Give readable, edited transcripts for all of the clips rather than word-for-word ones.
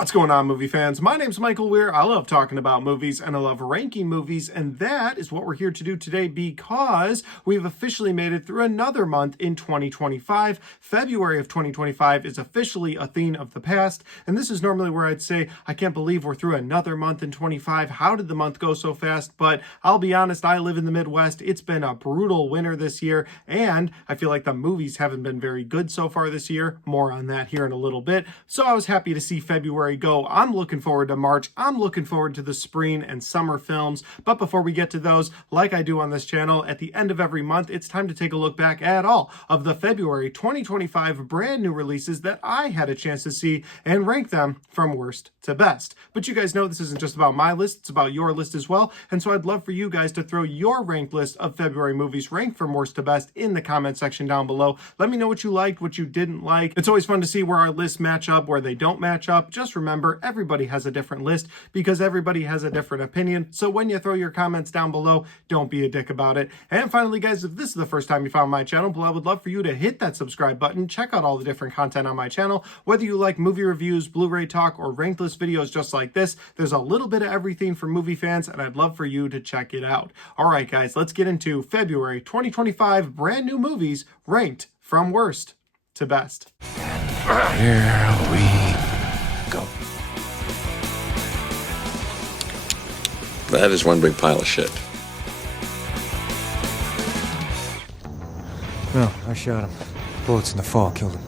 What's going on, movie fans? My name's Michael Weir. I love talking about movies and I love ranking movies, and that is what we're here to do today because we've officially made it through another month in 2025. February of 2025 is officially a thing of the past, and this is normally where I'd say, I can't believe we're through another month in 25. How did the month go so fast? But I'll be honest, I live in the Midwest. It's been a brutal winter this year, and I feel like the movies haven't been very good so far this year. More on that here in a little bit. So I was happy to see February go. I'm looking forward to March. I'm looking forward to the spring and summer films. But before we get to those, like I do on this channel, at the end of every month, it's time to take a look back at all of the February 2025 brand new releases that I had a chance to see and rank them from worst to best. But you guys know this isn't just about my list, it's about your list as well. And so I'd love for you guys to throw your ranked list of February movies ranked from worst to best in the comment section down below. Let me know what you liked, what you didn't like. It's always fun to see where our lists match up, where they don't match up. Just remember, everybody has a different list because everybody has a different opinion. So when you throw your comments down below, don't be a dick about it. And finally, guys, if this is the first time you found my channel, well, I would love for you to hit that subscribe button. Check out all the different content on my channel. Whether you like movie reviews, Blu-ray talk, or ranked list videos just like this, there's a little bit of everything for movie fans, and I'd love for you to check it out. All right, guys, let's get into February 2025 brand new movies ranked from worst to best. Here we go. That is one big pile of shit. No, I shot him. Bullets in the fall killed him.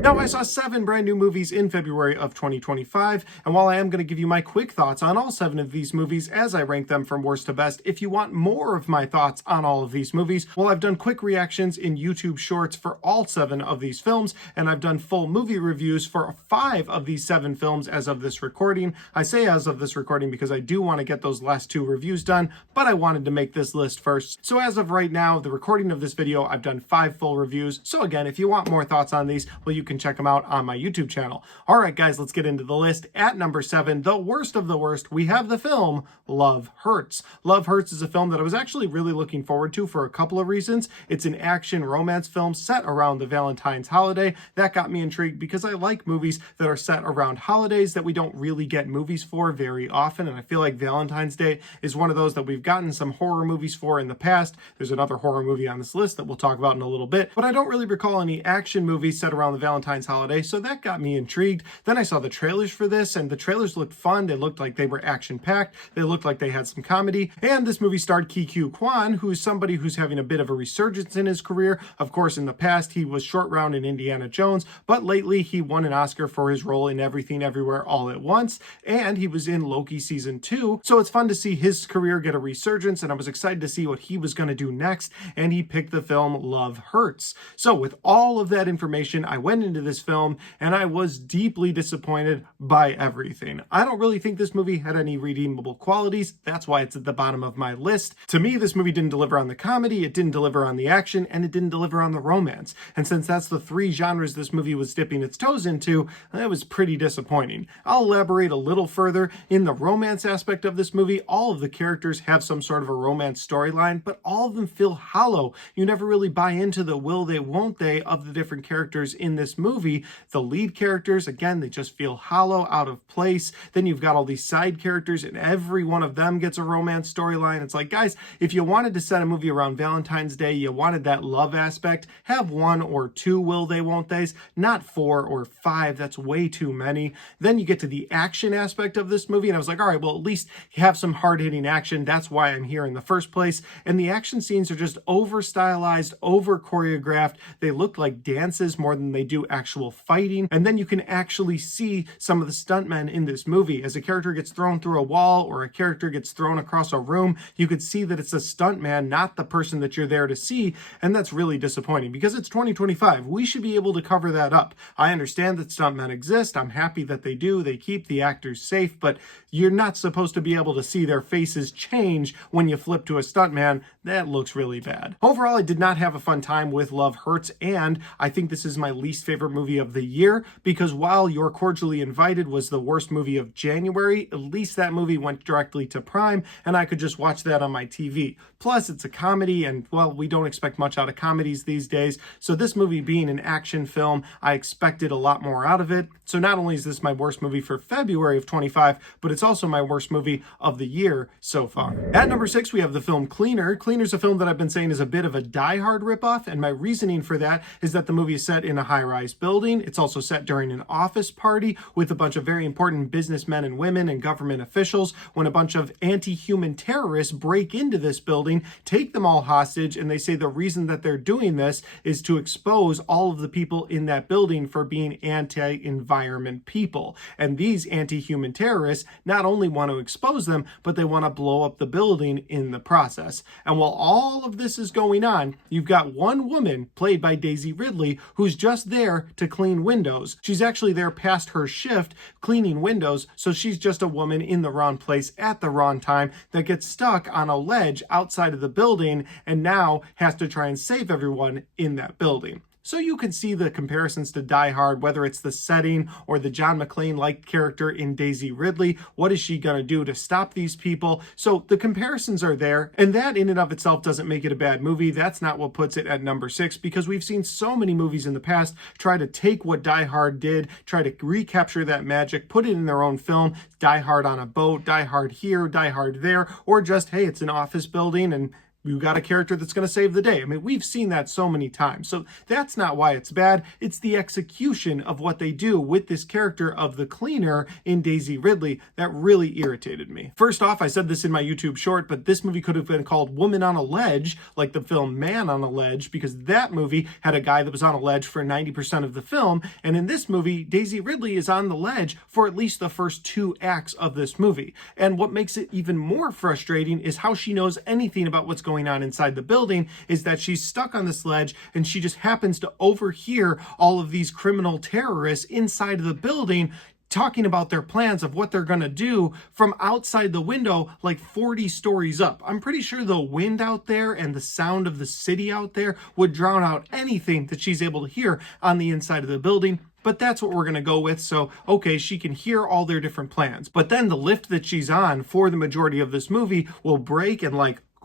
Now, I saw 7 brand new movies in February of 2025, and while I am going to give you my quick thoughts on all 7 of these movies as I rank them from worst to best, if you want more of my thoughts on all of these movies, well, I've done quick reactions in YouTube Shorts for all 7 of these films, and I've done full movie reviews for 5 of these 7 films as of this recording. I say as of this recording because I do want to get those last 2 reviews done, but I wanted to make this list first. So as of right now, the recording of this video, I've done 5 full reviews. So again, if you want more thoughts on these, well, you can check them out on my YouTube channel. All right, guys, let's get into the list. At number 7, the worst of the worst, we have the film Love Hurts. Love Hurts is a film that I was actually really looking forward to for a couple of reasons. It's an action romance film set around the Valentine's holiday. That got me intrigued because I like movies that are set around holidays that we don't really get movies for very often, and I feel like Valentine's Day is one of those that we've gotten some horror movies for in the past. There's another horror movie on this list that we'll talk about in a little bit, but I don't really recall any action movies set around the Valentine's holiday, so that got me intrigued. Then I saw the trailers for this, and the trailers looked fun. They looked like they were action-packed. They looked like they had some comedy, and this movie starred Ke Huy Quan, who's somebody who's having a bit of a resurgence in his career. Of course, in the past, he was Short Round in Indiana Jones, but lately he won an Oscar for his role in Everything Everywhere All at Once, and he was in Loki Season 2, so it's fun to see his career get a resurgence, and I was excited to see what he was going to do next, and he picked the film Love Hurts. So with all of that information, I went into this film, and I was deeply disappointed by everything. I don't really think this movie had any redeemable qualities. That's why it's at the bottom of my list. To me, this movie didn't deliver on the comedy, it didn't deliver on the action, and it didn't deliver on the romance. And since that's the 3 genres this movie was dipping its toes into, that was pretty disappointing. I'll elaborate a little further. In the romance aspect of this movie, all of the characters have some sort of a romance storyline, but all of them feel hollow. You never really buy into the will they, won't they of the different characters in this movie. The lead characters, again, they just feel hollow, out of place. Then you've got all these side characters, and every one of them gets a romance storyline. It's like, guys, if you wanted to set a movie around Valentine's Day, you wanted that love aspect, have 1 or 2 will they, won't they's, not 4 or 5. That's way too many. Then you get to the action aspect of this movie, and I was like, all right, well, at least have some hard-hitting action. That's why I'm here in the first place. And the action scenes are just over-stylized, over-choreographed. They look like dances more than they do actual fighting. And then you can actually see some of the stuntmen in this movie. As a character gets thrown through a wall or a character gets thrown across a room, you could see that it's a stuntman, not the person that you're there to see. And that's really disappointing because it's 2025. We should be able to cover that up. I understand that stuntmen exist. I'm happy that they do. They keep the actors safe, but you're not supposed to be able to see their faces change when you flip to a stuntman. That looks really bad. Overall, I did not have a fun time with Love Hurts, and I think this is my least favorite favorite movie of the year, because while You're Cordially Invited was the worst movie of January, at least that movie went directly to Prime, and I could just watch that on my TV. Plus, it's a comedy, and, well, we don't expect much out of comedies these days, so this movie being an action film, I expected a lot more out of it. So not only is this my worst movie for February of 25, but it's also my worst movie of the year so far. At number 6, we have the film Cleaner. Cleaner's a film that I've been saying is a bit of a Die Hard ripoff, and my reasoning for that is that the movie is set in a high-rise building. It's also set during an office party with a bunch of very important businessmen and women and government officials when a bunch of anti-human terrorists break into this building, take them all hostage, and they say the reason that they're doing this is to expose all of the people in that building for being anti-environment people. And these anti-human terrorists not only want to expose them, but they want to blow up the building in the process. And while all of this is going on, you've got one woman, played by Daisy Ridley, who's just there to clean windows. She's actually there past her shift cleaning windows, so she's just a woman in the wrong place at the wrong time that gets stuck on a ledge outside of the building and now has to try and save everyone in that building. So you can see the comparisons to Die Hard, whether it's the setting or the John McClane-like character in Daisy Ridley. What is she going to do to stop these people? So the comparisons are there, and that in and of itself doesn't make it a bad movie. That's not what puts it at number 6, because we've seen so many movies in the past try to take what Die Hard did, try to recapture that magic, put it in their own film. Die Hard on a boat, Die Hard here, Die Hard there, or just, hey, it's an office building and you got a character that's going to save the day. I mean, we've seen that so many times. So that's not why it's bad. It's the execution of what they do with this character of the cleaner in Daisy Ridley that really irritated me. First off, I said this in my YouTube short, but this movie could have been called Woman on a Ledge, like the film Man on a Ledge, because that movie had a guy that was on a ledge for 90% of the film. And in this movie, Daisy Ridley is on the ledge for at least the first 2 acts of this movie. And what makes it even more frustrating is how she knows anything about what's going on inside the building, is that she's stuck on this ledge and she just happens to overhear all of these criminal terrorists inside of the building talking about their plans of what they're going to do from outside the window, like 40 stories up. I'm pretty sure the wind out there and the sound of the city out there would drown out anything that she's able to hear on the inside of the building. But that's what we're going to go with. So, okay, she can hear all their different plans. But then the lift that she's on for the majority of this movie will break and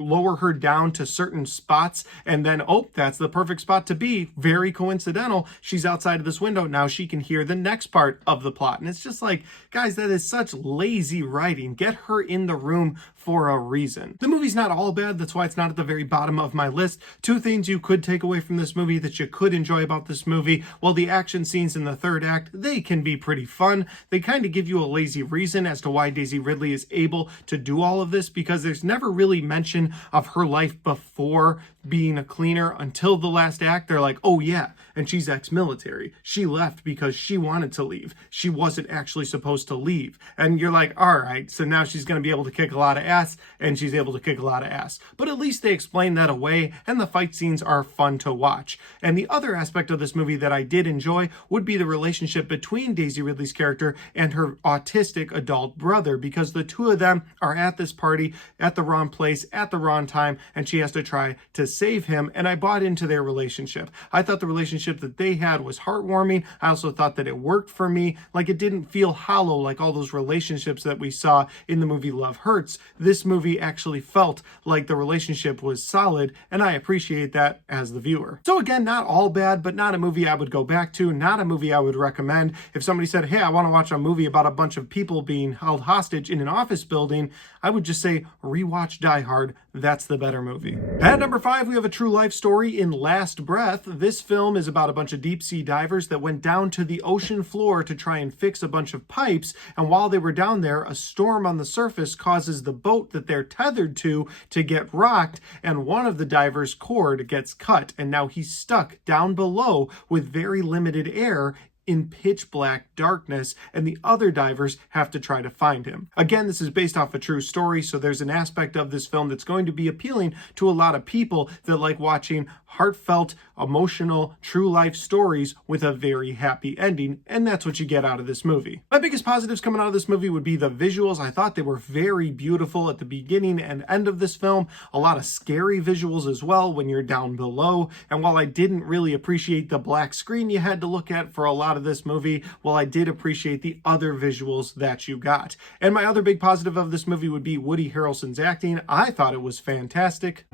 lower her down to certain spots, and then, oh, that's the perfect spot to be. Very coincidental. She's outside of this window. Now she can hear the next part of the plot. And it's just like, guys, that is such lazy writing. Get her in the room for a reason. The movie's not all bad. That's why it's not at the very bottom of my list. 2 things you could take away from this movie that you could enjoy about this movie. Well, the action scenes in the 3rd act, they can be pretty fun. They kind of give you a lazy reason as to why Daisy Ridley is able to do all of this, because there's never really mention of her life before being a cleaner until the last act. They're like, oh yeah, and she's ex-military. She left because she wanted to leave. She wasn't actually supposed to leave. And you're like, all right, so now she's going to be able to kick a lot of ass, and she's able to kick a lot of ass. But at least they explain that away, and the fight scenes are fun to watch. And the other aspect of this movie that I did enjoy would be the relationship between Daisy Ridley's character and her autistic adult brother, because the 2 of them are at this party at the wrong place at the wrong time, and she has to try to save him, and I bought into their relationship. I thought the relationship that they had was heartwarming. I also thought that it worked for me. Like, it didn't feel hollow like all those relationships that we saw in the movie Love Hurts. This movie actually felt like the relationship was solid, and I appreciate that as the viewer. So again, not all bad, but not a movie I would go back to, not a movie I would recommend. If somebody said, hey, I want to watch a movie about a bunch of people being held hostage in an office building, I would just say, rewatch Die Hard. That's the better movie. At number 5, we have a true life story in Last Breath. This film is about a bunch of deep sea divers that went down to the ocean floor to try and fix a bunch of pipes. And while they were down there, a storm on the surface causes the boat that they're tethered to get rocked, and one of the divers' cord gets cut. And now he's stuck down below with very limited air in pitch black darkness, and the other divers have to try to find him. Again, this is based off a true story, so there's an aspect of this film that's going to be appealing to a lot of people that like watching heartfelt, emotional, true life stories with a very happy ending, and that's what you get out of this movie. My biggest positives coming out of this movie would be the visuals. I thought they were very beautiful at the beginning and end of this film. A lot of scary visuals as well when you're down below, and while I didn't really appreciate the black screen you had to look at for a lot of this movie, well, I did appreciate the other visuals that you got. And my other big positive of this movie would be Woody Harrelson's acting. I thought it was fantastic.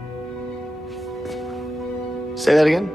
Say that again?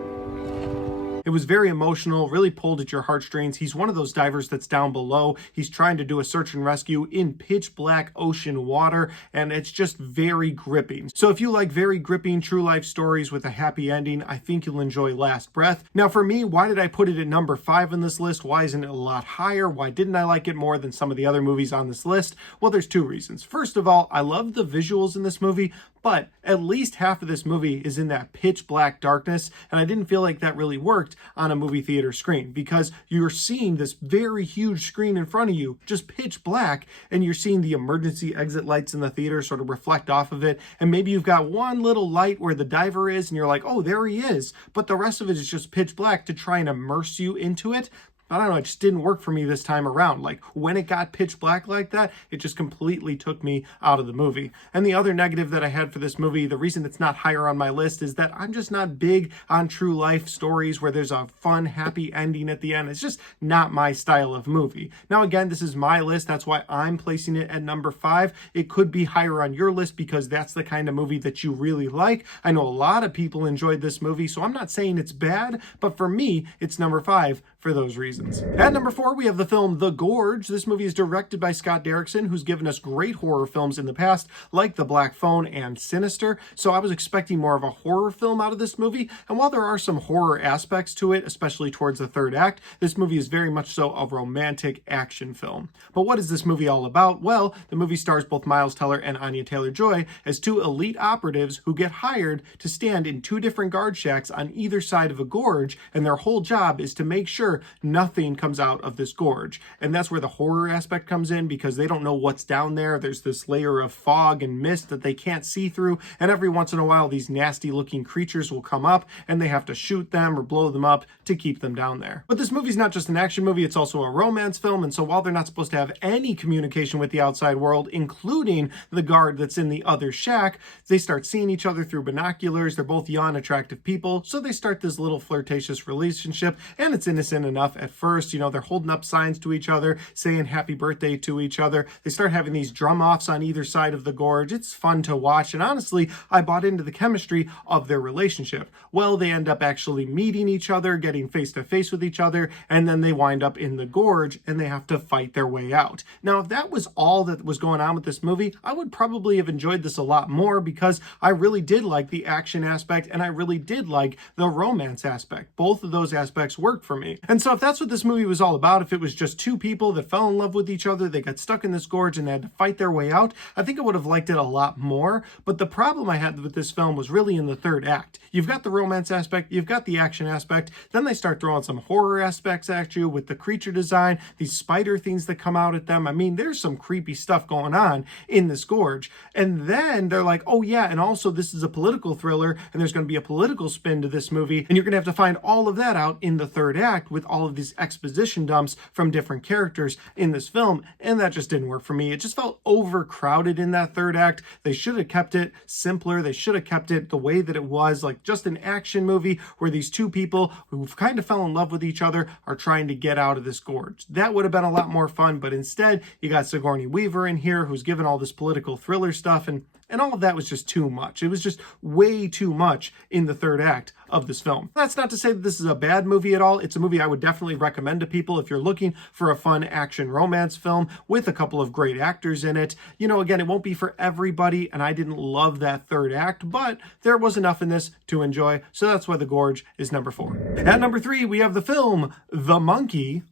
It was very emotional, really pulled at your heartstrings. He's one of those divers that's down below. He's trying to do a search and rescue in pitch black ocean water, and it's just very gripping. So if you like very gripping true life stories with a happy ending, I think you'll enjoy Last Breath. Now for me, why did I put it at number 5 on this list? Why isn't it a lot higher? Why didn't I like it more than some of the other movies on this list? Well, there's 2 reasons. First of all, I love the visuals in this movie, but at least half of this movie is in that pitch black darkness, and I didn't feel like that really worked on a movie theater screen because you're seeing this very huge screen in front of you, just pitch black, and you're seeing the emergency exit lights in the theater sort of reflect off of it, and maybe you've got one little light where the diver is, and you're like, oh, there he is, but the rest of it is just pitch black to try and immerse you into it. I don't know, it just didn't work for me this time around. Like, when it got pitch black like that, it just completely took me out of the movie. And the other negative that I had for this movie, the reason it's not higher on my list, is that I'm just not big on true life stories where there's a fun, happy ending at the end. It's just not my style of movie. Now, again, this is my list. That's why I'm placing it at number 5. It could be higher on your list because that's the kind of movie that you really like. I know a lot of people enjoyed this movie, so I'm not saying it's bad, but for me, it's number 5 for those reasons. At number 4, we have the film The Gorge. This movie is directed by Scott Derrickson, who's given us great horror films in the past, like The Black Phone and Sinister, so I was expecting more of a horror film out of this movie, and while there are some horror aspects to it, especially towards the third act, this movie is very much so a romantic action film. But what is this movie all about? Well, the movie stars both Miles Teller and Anya Taylor-Joy as 2 elite operatives who get hired to stand in 2 different guard shacks on either side of a gorge, and their whole job is to make sure nothing comes out of this gorge. And that's where the horror aspect comes in, because they don't know what's down there. There's this layer of fog and mist that they can't see through, and every once in a while these nasty looking creatures will come up and they have to shoot them or blow them up to keep them down there. But this movie's not just an action movie, it's also a romance film, and so while they're not supposed to have any communication with the outside world, including the guard that's in the other shack, they start seeing each other through binoculars. They're both young, attractive people, so they start this little flirtatious relationship, and it's innocent enough at first. You know, they're holding up signs to each other, saying happy birthday to each other. They start having these drum offs on either side of the gorge. It's fun to watch, and honestly, I bought into the chemistry of their relationship. Well, they end up actually meeting each other, getting face to face with each other, and then they wind up in the gorge and they have to fight their way out. Now, if that was all that was going on with this movie, I would probably have enjoyed this a lot more, because I really did like the action aspect and I really did like the romance aspect. Both of those aspects worked for me. And so if that's what this movie was all about, if it was just 2 people that fell in love with each other, they got stuck in this gorge and they had to fight their way out, I think I would have liked it a lot more. But the problem I had with this film was really in the third act. You've got the romance aspect, you've got the action aspect, then they start throwing some horror aspects at you with the creature design, these spider things that come out at them. I mean, there's some creepy stuff going on in this gorge. And then they're like, oh yeah, and also this is a political thriller, and there's going to be a political spin to this movie, and you're going to have to find all of that out in the third act with all of these exposition dumps from different characters in this film, and that just didn't work for me. It just felt overcrowded in that third act. They should have kept it simpler. They should have kept it the way that it was, like just an action movie where these 2 people who kind of fell in love with each other are trying to get out of this gorge. That would have been a lot more fun, but instead you got Sigourney Weaver in here who's given all this political thriller stuff, and all of that was just too much. It was just way too much in the third act of this film. That's not to say that this is a bad movie at all. It's a movie I would definitely recommend to people if you're looking for a fun action romance film with a couple of great actors in it. You know, again, it won't be for everybody, and I didn't love that third act, but there was enough in this to enjoy, so that's why The Gorge is number 4. At number 3, we have the film The Monkey,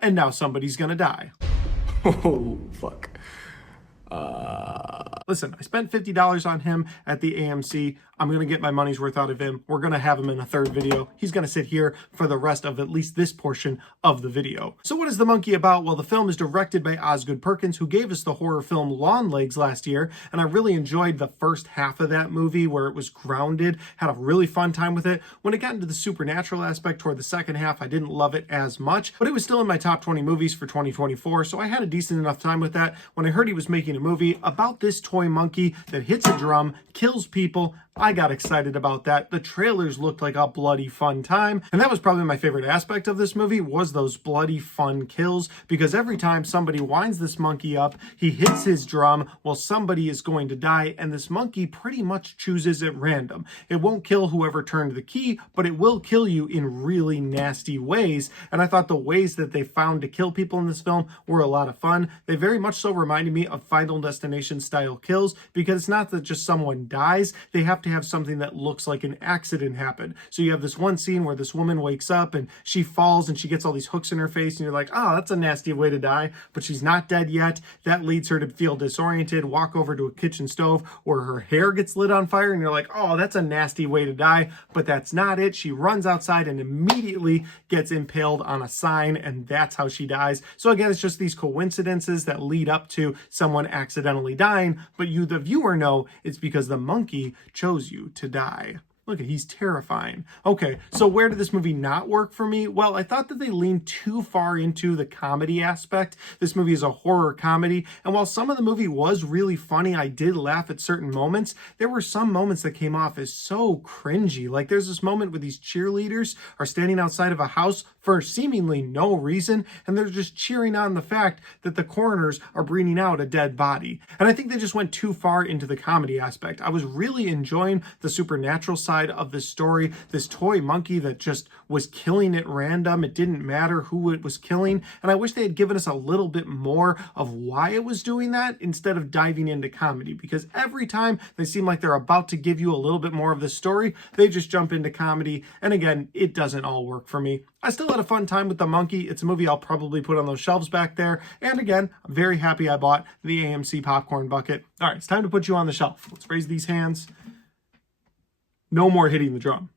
and now somebody's gonna die. Oh, fuck. Listen, I spent $50 on him at the AMC. I'm going to get my money's worth out of him. We're going to have him in a third video. He's going to sit here for the rest of at least this portion of the video. So what is The Monkey about? Well, the film is directed by Osgood Perkins, who gave us the horror film Lawn Legs last year, and I really enjoyed the first half of that movie where it was grounded, had a really fun time with it. When it got into the supernatural aspect toward the second half, I didn't love it as much, but it was still in my top 20 movies for 2024, so I had a decent enough time with that. When I heard he was making a movie about this toy monkey that hits a drum, kills people, I got excited about that. The trailers looked like a bloody fun time, and that was probably my favorite aspect of this movie, was those bloody fun kills, because every time somebody winds this monkey up, he hits his drum, well, somebody is going to die, and this monkey pretty much chooses at random. It won't kill whoever turned the key, but it will kill you in really nasty ways, and I thought the ways that they found to kill people in this film were a lot of fun. They very much so reminded me of Final Destination style kills, because it's not that just someone dies, they have to have something that looks like an accident happen. So you have this one scene where this woman wakes up and she falls and she gets all these hooks in her face, and you're like, oh, that's a nasty way to die, but she's not dead yet. That leads her to feel disoriented, walk over to a kitchen stove where her hair gets lit on fire, and you're like, oh, that's a nasty way to die, but that's not it. She runs outside and immediately gets impaled on a sign, and that's how she dies. So again, it's just these coincidences that lead up to someone accidentally dying, but you, the viewer, know it's because the monkey chose you to die. Look, he's terrifying. Okay, so where did this movie not work for me? Well, I thought that they leaned too far into the comedy aspect. This movie is a horror comedy, and while some of the movie was really funny, I did laugh at certain moments, there were some moments that came off as so cringy. Like there's this moment where these cheerleaders are standing outside of a house for seemingly no reason, and they're just cheering on the fact that the coroners are bringing out a dead body. And I think they just went too far into the comedy aspect. I was really enjoying the supernatural side of this story, this toy monkey that just was killing at random. It didn't matter who it was killing, and I wish they had given us a little bit more of why it was doing that instead of diving into comedy, because every time they seem like they're about to give you a little bit more of the story, they just jump into comedy, and again, it doesn't all work for me. I still had a fun time with The Monkey. It's a movie I'll probably put on those shelves back there, and again, I'm very happy I bought the AMC popcorn bucket. All right, it's time to put you on the shelf. Let's raise these hands. No more hitting the drum.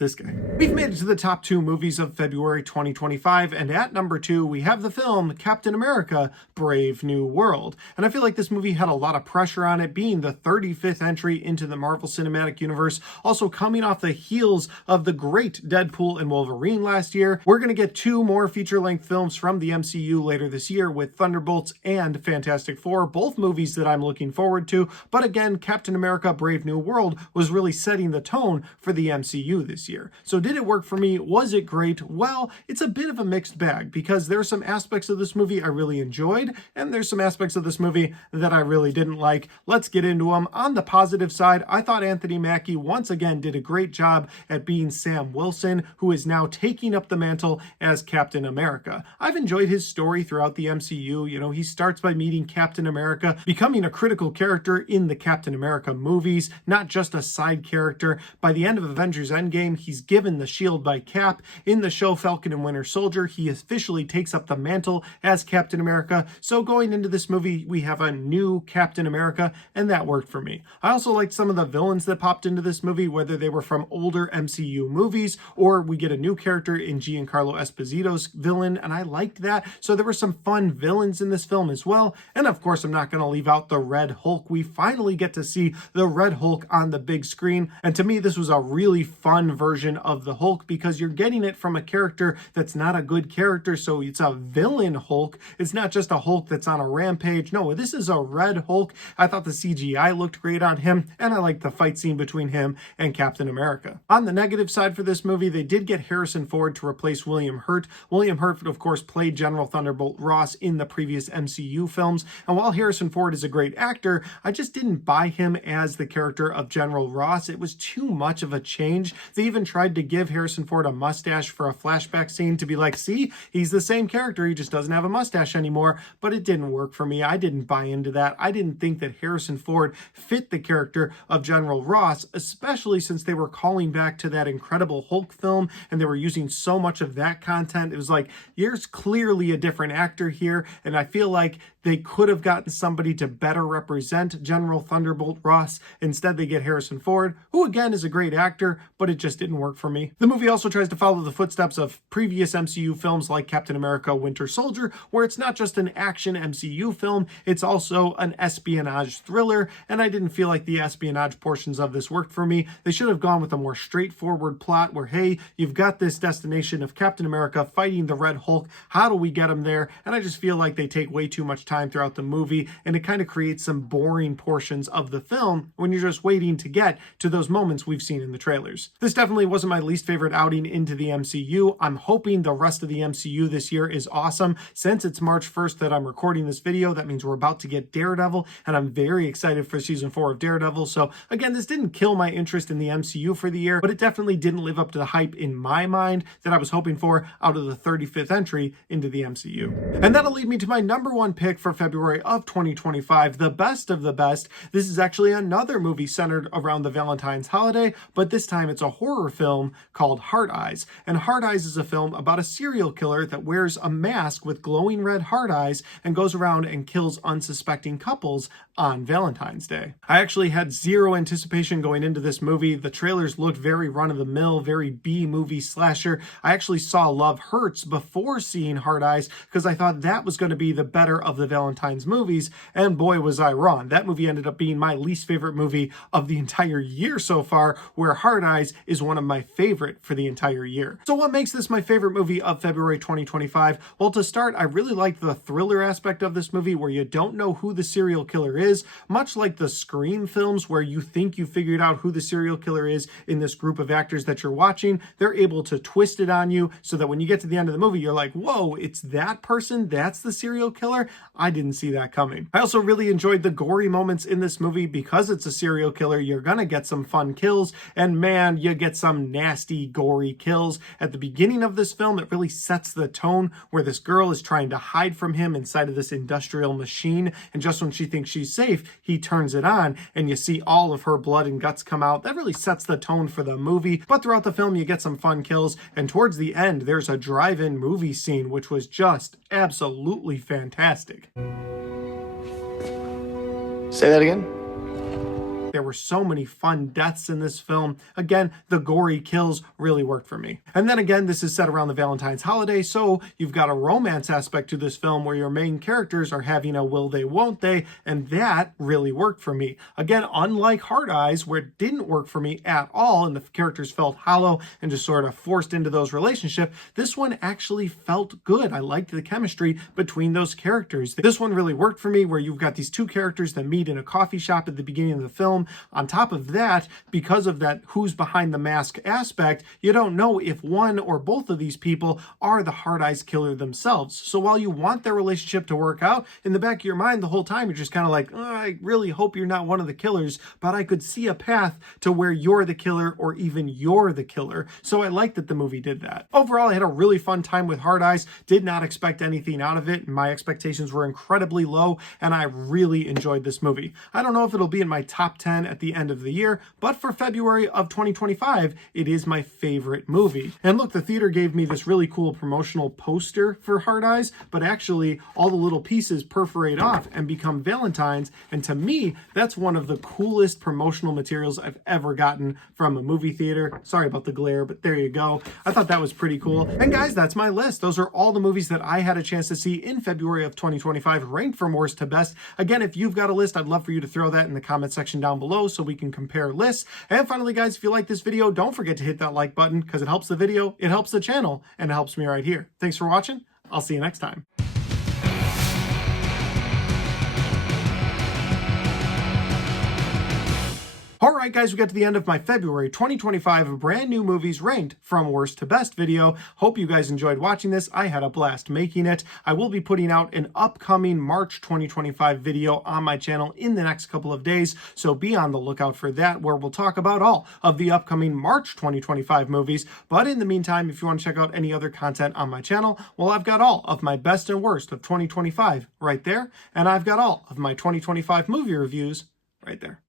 This guy. We've made it to the top 2 movies of February 2025, and at number 2, we have the film Captain America: Brave New World. And I feel like this movie had a lot of pressure on it, being the 35th entry into the Marvel Cinematic Universe, also coming off the heels of the great Deadpool and Wolverine last year. We're going to get 2 more feature-length films from the MCU later this year with Thunderbolts and Fantastic Four, both movies that I'm looking forward to. But again, Captain America: Brave New World was really setting the tone for the MCU this year. So did it work for me? Was it great? Well, it's a bit of a mixed bag, because there's some aspects of this movie I really enjoyed, and there's some aspects of this movie that I really didn't like. Let's get into them. On the positive side, I thought Anthony Mackie once again did a great job at being Sam Wilson, who is now taking up the mantle as Captain America. I've enjoyed his story throughout the MCU. You know, he starts by meeting Captain America, becoming a critical character in the Captain America movies, not just a side character. By the end of Avengers Endgame, he's given the shield by Cap. In the show Falcon and Winter Soldier, he officially takes up the mantle as Captain America. So going into this movie, we have a new Captain America, and that worked for me. I also liked some of the villains that popped into this movie, whether they were from older MCU movies, or we get a new character in Giancarlo Esposito's villain, and I liked that. So there were some fun villains in this film as well. And of course, I'm not going to leave out the Red Hulk. We finally get to see the Red Hulk on the big screen, and to me, this was a really fun version of the Hulk, because you're getting it from a character that's not a good character. So it's a villain Hulk. It's not just a Hulk that's on a rampage. No, this is a Red Hulk. I thought the CGI looked great on him, and I liked the fight scene between him and Captain America. On the negative side for this movie, they did get Harrison Ford to replace William Hurt. William Hurt, of course, played General Thunderbolt Ross in the previous MCU films, and while Harrison Ford is a great actor, I just didn't buy him as the character of General Ross. It was too much of a change, They even tried to give Harrison Ford a mustache for a flashback scene to be like, see, he's the same character, he just doesn't have a mustache anymore, but it didn't work for me. I didn't buy into that. I didn't think that Harrison Ford fit the character of General Ross, especially since they were calling back to that Incredible Hulk film and they were using so much of that content. It was like, there's clearly a different actor here, and I feel like they could have gotten somebody to better represent General Thunderbolt Ross. Instead, they get Harrison Ford, who again is a great actor, but it just didn't work for me. The movie also tries to follow the footsteps of previous MCU films like Captain America Winter Soldier, where it's not just an action MCU film, it's also an espionage thriller, and I didn't feel like the espionage portions of this worked for me. They should have gone with a more straightforward plot where, hey, you've got this destination of Captain America fighting the Red Hulk, how do we get him there? And I just feel like they take way too much time throughout the movie, and it kind of creates some boring portions of the film when you're just waiting to get to those moments we've seen in the trailers. This definitely wasn't my least favorite outing into the MCU. I'm hoping the rest of the MCU this year is awesome. Since it's March 1st that I'm recording this video, that means we're about to get Daredevil, and I'm very excited for season 4 of Daredevil. So again, this didn't kill my interest in the MCU for the year, but it definitely didn't live up to the hype in my mind that I was hoping for out of the 35th entry into the MCU. And that'll lead me to my number one pick for February of 2025, the best of the best. This is actually another movie centered around the Valentine's holiday, but this time it's a horror film called Heart Eyes. And Heart Eyes is a film about a serial killer that wears a mask with glowing red heart eyes and goes around and kills unsuspecting couples on Valentine's Day. I actually had zero anticipation going into this movie. The trailers looked very run-of-the-mill, very B-movie slasher. I actually saw Love Hurts before seeing Heart Eyes because I thought that was going to be the better of the Valentine's movies, and boy was I wrong. That movie ended up being my least favorite movie of the entire year so far, where Heart Eyes is one of my favorite for the entire year. So what makes this my favorite movie of February 2025? Well, to start, I really liked the thriller aspect of this movie where you don't know who the serial killer is, much like the Scream films where you think you figured out who the serial killer is in this group of actors that you're watching. They're able to twist it on you so that when you get to the end of the movie, you're like, whoa, it's that person? That's the serial killer? I didn't see that coming. I also really enjoyed the gory moments in this movie. Because it's a serial killer, you're gonna get some fun kills, and man, you get some nasty, gory kills. At the beginning of this film, it really sets the tone where this girl is trying to hide from him inside of this industrial machine, and just when she thinks she's safe, he turns it on, and you see all of her blood and guts come out. That really sets the tone for the movie, but throughout the film, you get some fun kills, and towards the end, there's a drive-in movie scene, which was just absolutely fantastic. Say that again? There were so many fun deaths in this film. Again, the gory kills really worked for me. And then again, this is set around the Valentine's holiday, so you've got a romance aspect to this film where your main characters are having a will they, won't they, and that really worked for me. Again, unlike Heart Eyes, where it didn't work for me at all and the characters felt hollow and just sort of forced into those relationships, this one actually felt good. I liked the chemistry between those characters. This one really worked for me where you've got these two characters that meet in a coffee shop at the beginning of the film. On top of that, because of that who's behind the mask aspect, you don't know if one or both of these people are the Heart Eyes killer themselves. So while you want their relationship to work out, in the back of your mind the whole time you're just kind of like, oh, I really hope you're not one of the killers, but I could see a path to where you're the killer or even you're the killer. So I like that the movie did that. Overall, I had a really fun time with Heart Eyes. Did not expect anything out of it. My expectations were incredibly low, and I really enjoyed this movie. I don't know if it'll be in my top 10 at the end of the year, but for February of 2025, it is my favorite movie. And look, the theater gave me this really cool promotional poster for Heart Eyes, but actually all the little pieces perforate off and become Valentines, and to me, that's one of the coolest promotional materials I've ever gotten from a movie theater. Sorry about the glare, but there you go. I thought that was pretty cool. And guys, that's my list. Those are all the movies that I had a chance to see in February of 2025, ranked from worst to best. Again, if you've got a list, I'd love for you to throw that in the comment section down below so we can compare lists. And finally, guys, if you like this video, don't forget to hit that like button because it helps the video, it helps the channel, and it helps me right here. Thanks for watching. I'll see you next time. All right, guys, we got to the end of my February 2025 brand new movies ranked from worst to best video. Hope you guys enjoyed watching this. I had a blast making it. I will be putting out an upcoming March 2025 video on my channel in the next couple of days, so be on the lookout for that, where we'll talk about all of the upcoming March 2025 movies. But in the meantime, if you want to check out any other content on my channel, well, I've got all of my best and worst of 2025 right there, and I've got all of my 2025 movie reviews right there.